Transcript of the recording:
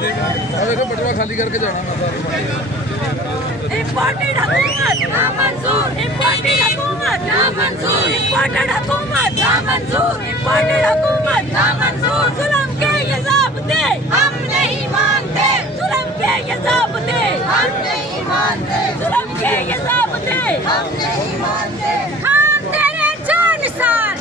देखो बटवा खाली करके जाना इम्पोर्टेड हुकूमत नामंजूर, इम्पोर्टेड हुकूमत नामंजूर, इम्पोर्टेड हुकूमत नामंजूर, इम्पोर्टेड हुकूमत नामंजूर। जुल्म के ये ज़ाब्ते हम नहीं मानते, जुल्म के ये ज़ाब्ते हम नहीं मानते, जुल्म के ये ज़ाब्ते हम नहीं मानते। हम तेरे जानिसार